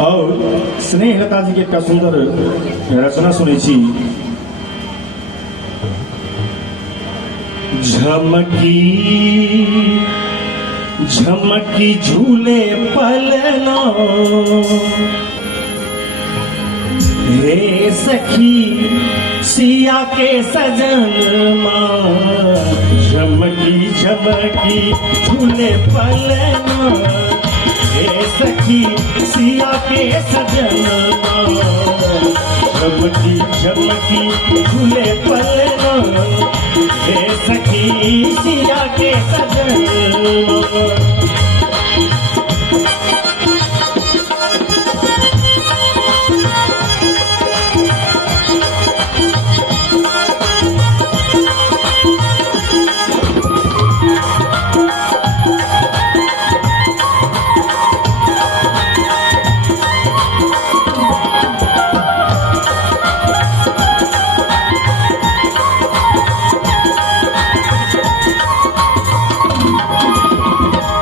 और स्नेहलता जी के एक सुंदर रचना सुनी छी। झमकी झमकी झूले पलना हे सखी सिया के सजन माँ। झमकी झमकी झूले पलना हे सखी सिया के सजन माँ। झमकी झमकी झूले पलना हे सखी सिया के सजन माँ।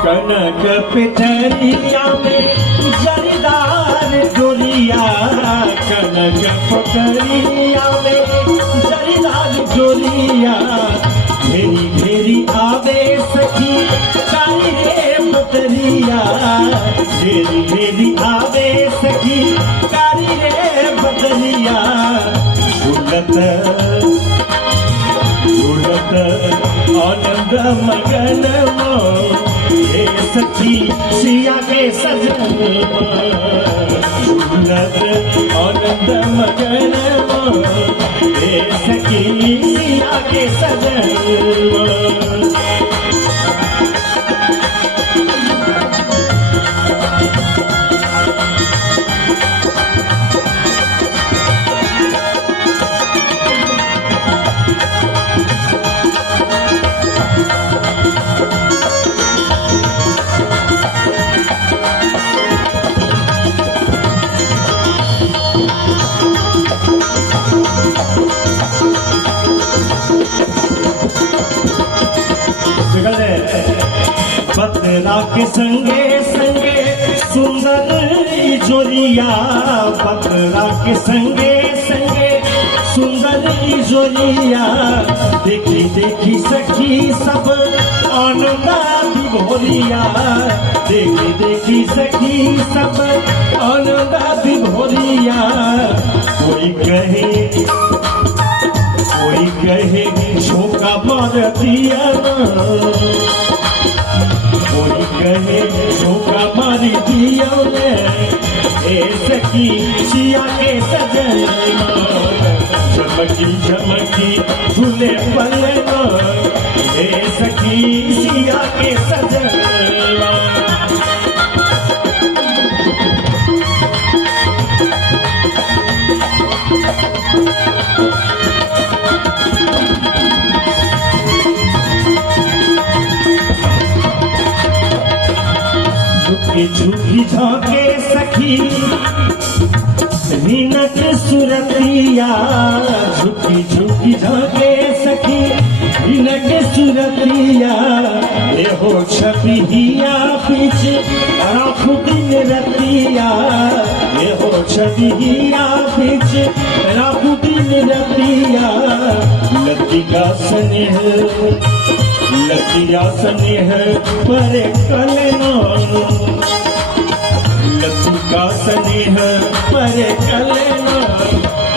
कनक पिठरिया में जरीदार डोरिया। कनक पिठरिया में जरीदार डोरिया। घेरी घेरी आवे सखी काली रे बदरिया। घेरी घेरी आवे सखी काली रे बदरिया। झूलत झूलत आनंद मगन हे सखी सिया के सजन झूलत आनंद मगन हे सखी सिया के सजन। बदला के संगे संगे सुंदर जोरिया। बदला के संगे संगे सुंदर जोरिया। देखी देखी सखी सब आनंद विभोरिया। देखी देखी सखी सब आनंद विभोरिया। कोई कहे झोंका मार दिया। कोई कहे झोंका मारी दिया ने हे सखी सिया के सजन। झमकी झमकी झूले पलना हे सखी सिया के सजन। झुकी झाके सखी रीनक सुरतिया। झुकी झुकी झाके सखी रीनक सुरतिया। ये हो छबिया बीच राखू दिन रतिया। ये हो छबिया बीच राखू दिन रतिया। लतिका स्नेह लतिया स्नेह पर कलना। लतिका स्नेह पर कलना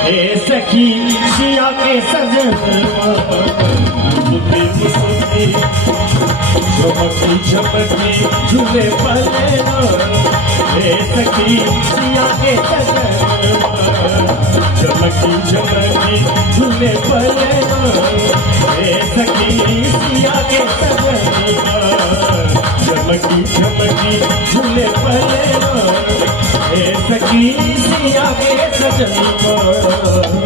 हे सखी सिया के सजन। झमकी झमकी झूले पलना हे सखी सिया के सजन। झमकी झमकी झूले पलना हे सखी सिया के सजन। झमकी झमकी झूले पलना हे सखी सिया के सजन।